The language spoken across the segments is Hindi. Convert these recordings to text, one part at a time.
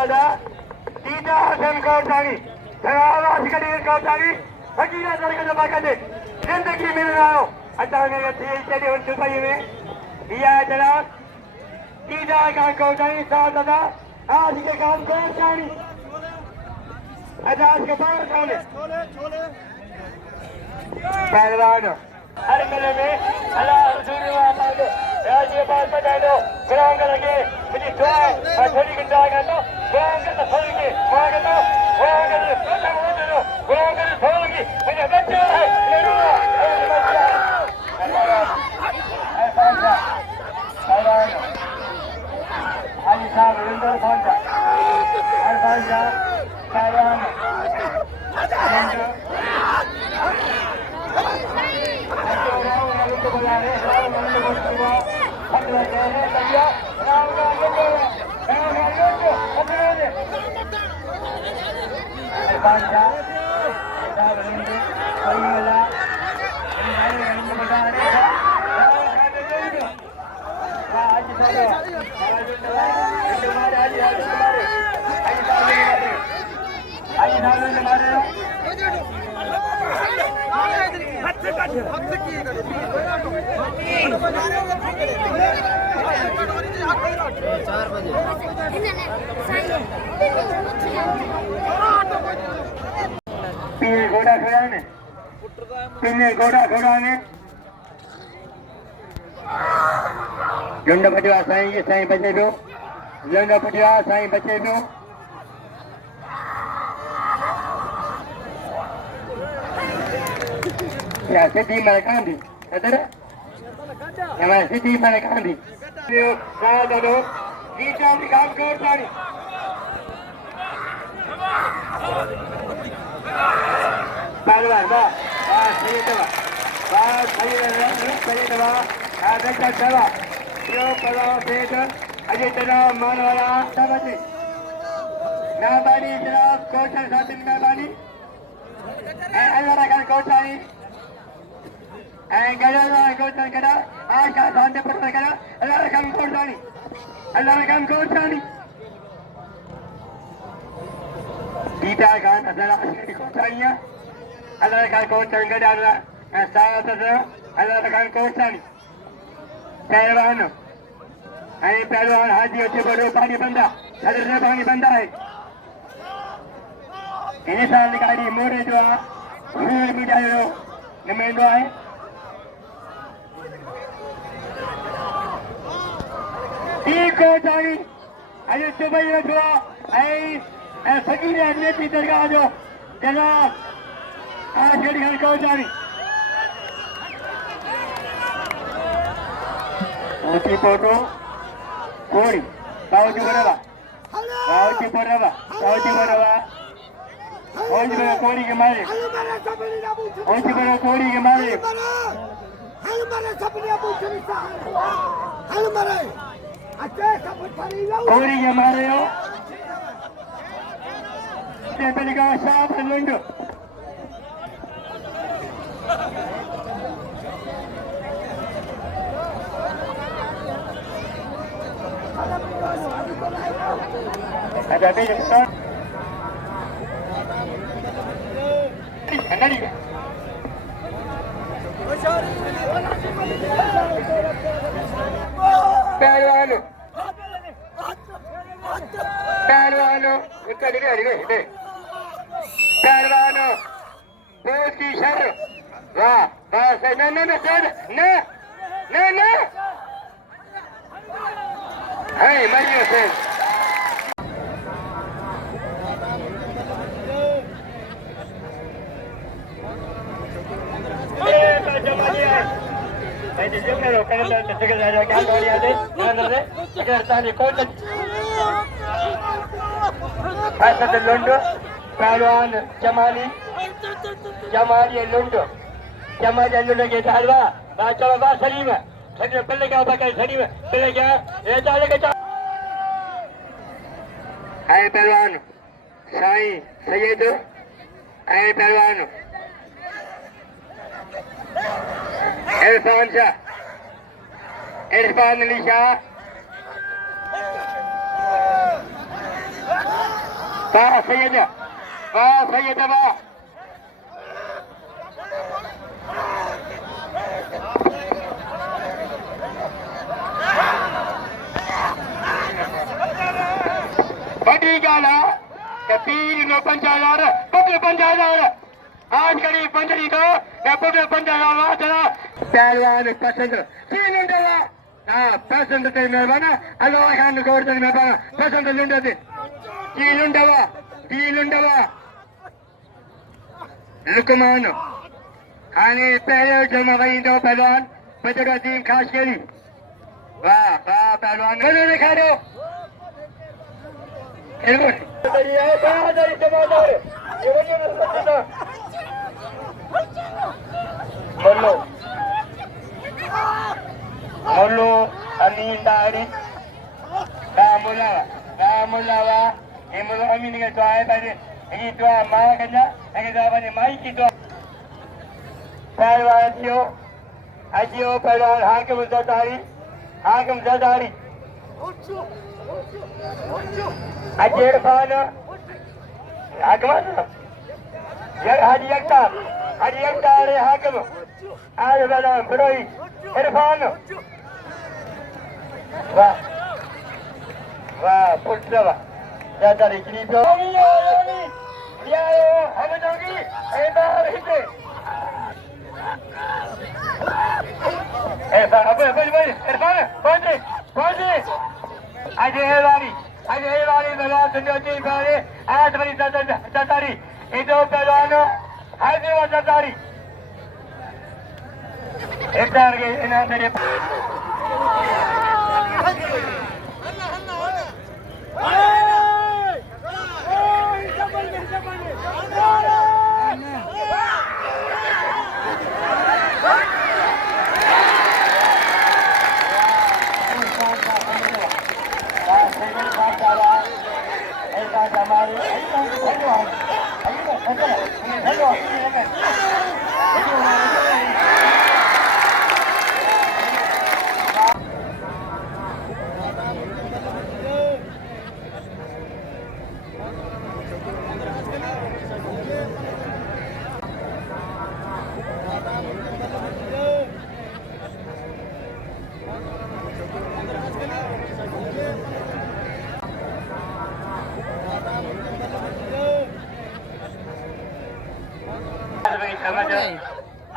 दादा तीजा हसन कौरसानी धरावास कदीर कौरसानी फकीरा दरगद बाकदे जिंदगी मिल रहा हो अचानक थी चले उन दुबई में दिया जनाब तीजा का कौरसानी साथ दादा आज के काम कौरसानी आज के बाहर छोले पहलवान हर मेले में अल्लाह रसूल वाला राज्य बाल बजानो ग्राउंड लगे मुझे दुआ थोड़ी घंटा का तो ग्राउंड का खोल के वहां का ग्राउंड का खोल के मुझे बच्चा है हाजी साहब विंदर पहुंचा अल्फाजा पहलवान पीने घोड़ा खड़ा ने पीने घोड़ा खड़ा ने झुंड पटिवा साईं ये साईं बचे पियो झुंड पटिवा साईं बचे पियो या सिटी में कांदी अदर हमारे सिटी में कांदी सादो गीता की काम कोरसानी पहलवान वाह सही दवा वाह सही दवा बेटा दवा यो पहलवान सेठ अजय तना मानवाला सबसे मेहरबानी जनाब कौशल साथी मेहरबानी अल्लाह का कौशल गजल कौशल करा आज का सामने पढ़ना करा अल्लाह का कौशल अल्लाह का कौशल गीता गान अल्लाह का कौशल अल्लाह का कौशल गड़ा साथ अल्लाह का कौशल पहलवान पहलवान हाजी अच्छे बड़ो पानी बंदा सदर से पानी बंदा है इन साल गाड़ी मोरे जो मिठाई नमेंदो है को जानी अजय दुबई में जो फकीर अजमेर की दरगाह जो जनाब आशगढ़ी हल को जानी ऊंची फोटो कोड़ी बावजी बरवा बावजी बरवा ओजी बरवा कोड़ी के मारे ओजी बरवा कोड़ी के मारे हल मारे सपने पूछनिसा हल मारे कोड़ी के मारे हो पहले का साफ लंडो ada be sir anali पहलवानो पहलवानो बोल की शर वाह बस न सर न है मरियो से लुंडो पहलवान जमाली लुंडो लुंडो के हलवा चलो बा सलीम पहले क्या सलीम पहले क्या है पहलवान साईं सैयद है पहलवान इरफान शाह इरफान अली शाह वाह सैयद, वाह सैयद, वाह बड़ी गाला पीर नो 5000 पुत्र 5000 आज करी पंजरी तो पुत्र 5000 चला पहलवान पसंद तीन लुंडवा हाँ पसंद ते मेहरबाना अल्लाह खान गोवर्धन मेहरबाना पसंद लुंडा दे तीन लुंडवा लुकमान खाने पहले जमा गई दो पहलवान बजरा टीम खास करी वाह वाह पहलवान ने खा दो Mulu aninda hari kamulawa imulu amin ke doa pada ini doa maa kerja ini doa pada mai kita pehलवान ajiyo pehलवान hakim zadari Haji Irfan Hakim Haji Yaktar Hakim Al-Balam Broi Irfan Wah Wah Pulsava Jatari Kinipo Diayo Hamadogi Ebar Hite Irfan Irfan Pode Haji Irfani Bala Sunjati Bale Advari Zatari Ido Pelano Haji Zatari Ektar ke ina mere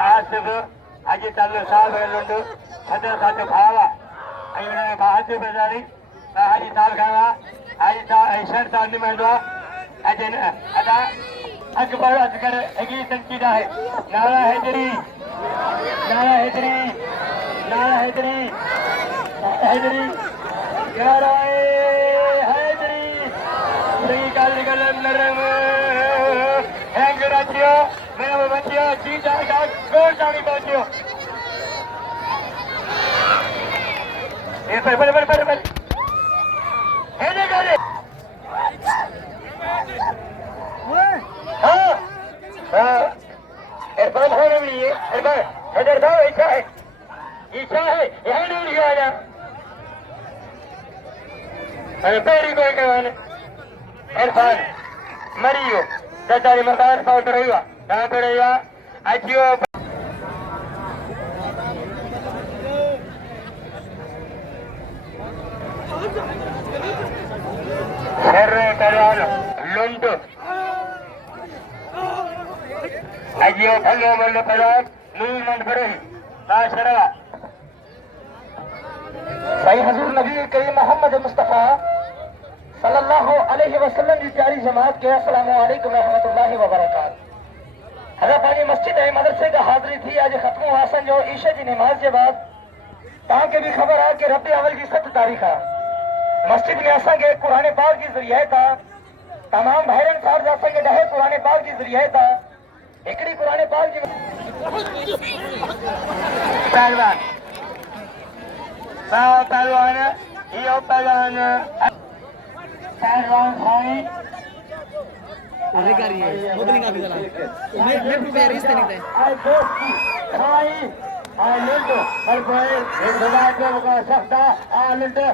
Asif Haji Tallu Sahab Elundu Hadar Satu Bhava Ayuna Bahati Bazari Haji Tal Khawa Haji Aishar Sani Madwa Ajin Ada Akbar Asgar Agi Sankida hai Nara Hedri Nara Hedri Nara Hedri Hedri Nara Hedri Sri Kali Kalam Naram Hangratio मेरा बच्चियों जीत जाएगा गोल जानी बच्चियों ये पर हेले गले हाँ हाँ इरफान होने भी है इरफान इधर जाओ इच्छा है यही नहीं लिखा जा अरे पैरी कोई कहवाने इरफान मरियो दादारी मकान फाउट रहेगा कहाँ पे रहेगा आजियो शर्रे करवालो लुंडो आजियो फलो मल्लो पलाट नून मन भरे शरवा सही हजूर नबी करीम मोहम्मद मुस्तफा सल्लल्लाहु अलैहि वसल्लम की प्यारी जमात के अस्सलामु अलैकुम रहमतुल्लाहि व बरकातहू हज़रत मस्जिद है मदरसे का हाजिरी थी आज खत्म हुआ सन जो ईशा की नमाज के बाद ताकि भी खबर आ कि रबी अवल की 7 तारीख है मस्जिद में असा के कुरान पाक की जरिए था तमाम भाईरन साहब जा सके डहे कुरान पाक की जरिए था एकड़ी कुरान पाक की पहलवान यो पहलवान खानी Regari, modeling abi dala. Ne prepare is tani tay. I lindo, al boy, ek bada ko sakta, lindo.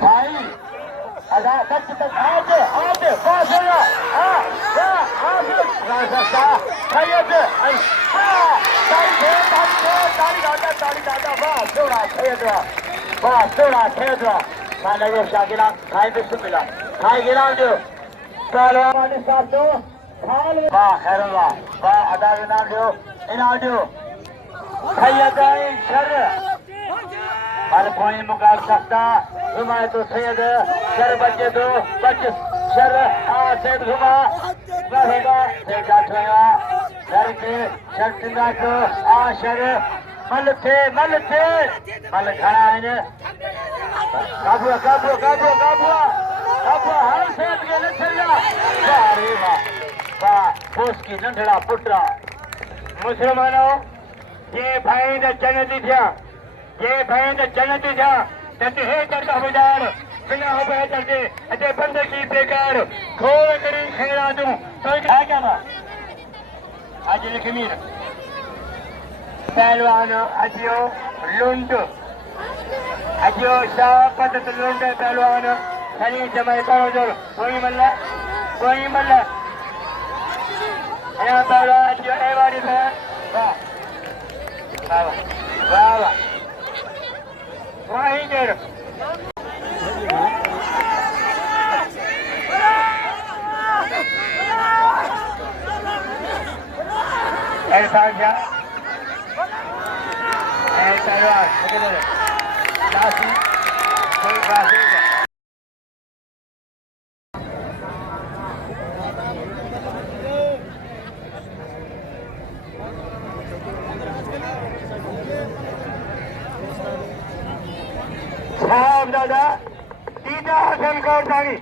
Bhai, Ada cepat ada pasnya. Rasa saya tu. Tari dah. Wah, sudah saya tu. Mana yang Shakira, saya tu semula. Saya kira tu. Kalau mana satu, wah, herwa, wah, ada yang tu, ini tu. Saya dah insyaallah. Hal कोई मुकाब सकता घुमा तो सैयद शर बच्चे तो बच्चे शर सैयद घुमा रहेगा देखा ठोया शर के शर्तिंदा को शर मल थे मल खड़ा है काबुआ हर सैयद के न चला अरे वाह पोस की नंढड़ा पुत्रा मुसलमानों ये भाई द जन्नती थिया ये भाई द जन्नती था जते हे करता बाजार बिना हो बह करते अते बंदे की बेकार खोल करी खेरा दूं तो क्या क्या ना आज लक्ष्मी पहलवान अजियो लुंड अजियो शापत लुंड पहलवान खरी जमाई करो जोर कोई मल्ला यहाँ पहलवान अजियो ए बारी में वाह वहीं गिर ऐसा क्या ऐसा लासी कोई बात नहीं साहब दादा तीजा हसन कौरसानी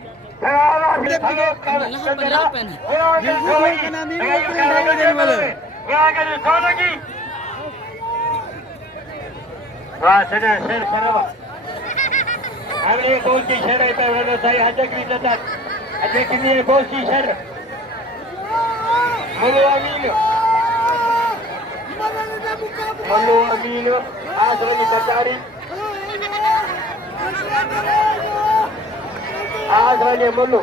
हमने गोल की शर सही हजक भी जाता लेकिन ये गोल की शर मल्लू अमीन आज वाली कचारी आज वाले मुल्लू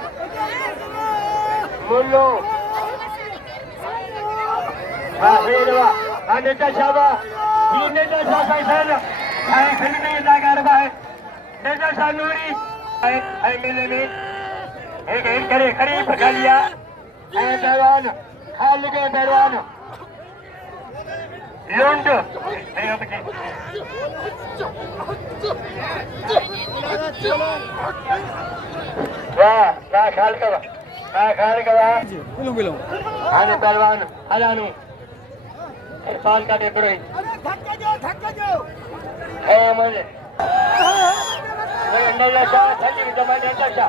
वाह नेता शाबा ये नेता शाह सर है खरीदने का कारबा है नेता शाह नूरी है मेले में एक करे खरीद पका लिया है पहलवान खाल के पहलवान लुंड वाह खाल का बिलो आने पहलवान हलानू इरफान का दे पुरोहित है मुझे नजशा संजीव जमानी नजशा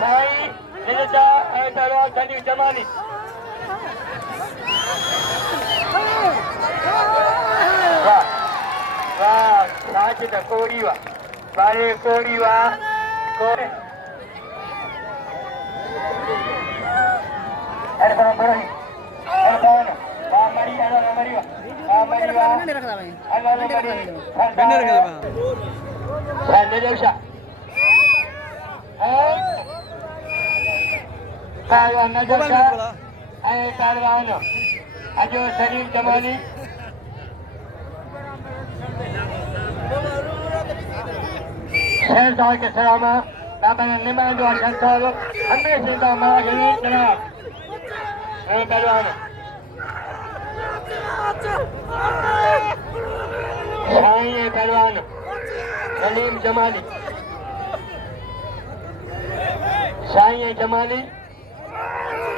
साई नजशा है पहलवान संजीव जमानी वाह साची द कोड़ी वा बारे कोड़ी वा कोड़े इरफान पुरोहित इरफान मरी अजो शरीफ जमानी शहर साहब के सलामा बाबा ने निमांदो अशन साहब हमेशा का मागनी जनाब पहलवान शाही पहलवान सलीम जमाली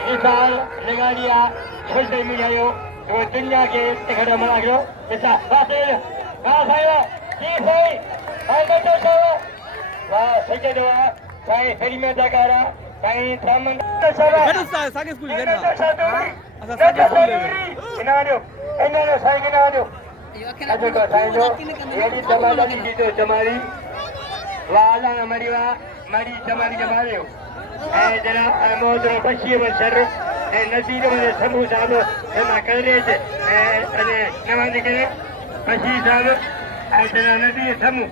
निसार लगाड़िया छोटे मिलायो तो दुनिया के खड़ा मना करो ऐसा बातें कहाँ भाइयों जी भाई भाई बच्चों को वाह सच्चे दुआ भाई फिर में दकारा भाई सामने बेटा सागे स्कूल गए ना सागे स्कूल इनारो सागे इनारो अजो को साइलो ये जमाला दी तो जमाली वाला हमारी मरी जमाली जमाले हो जरा मोदरो पश्चिम शर नसीब में समूह साहब जमा कर रहे थे अने नमाज के पश्चिम साहब ऐसा नदी समूह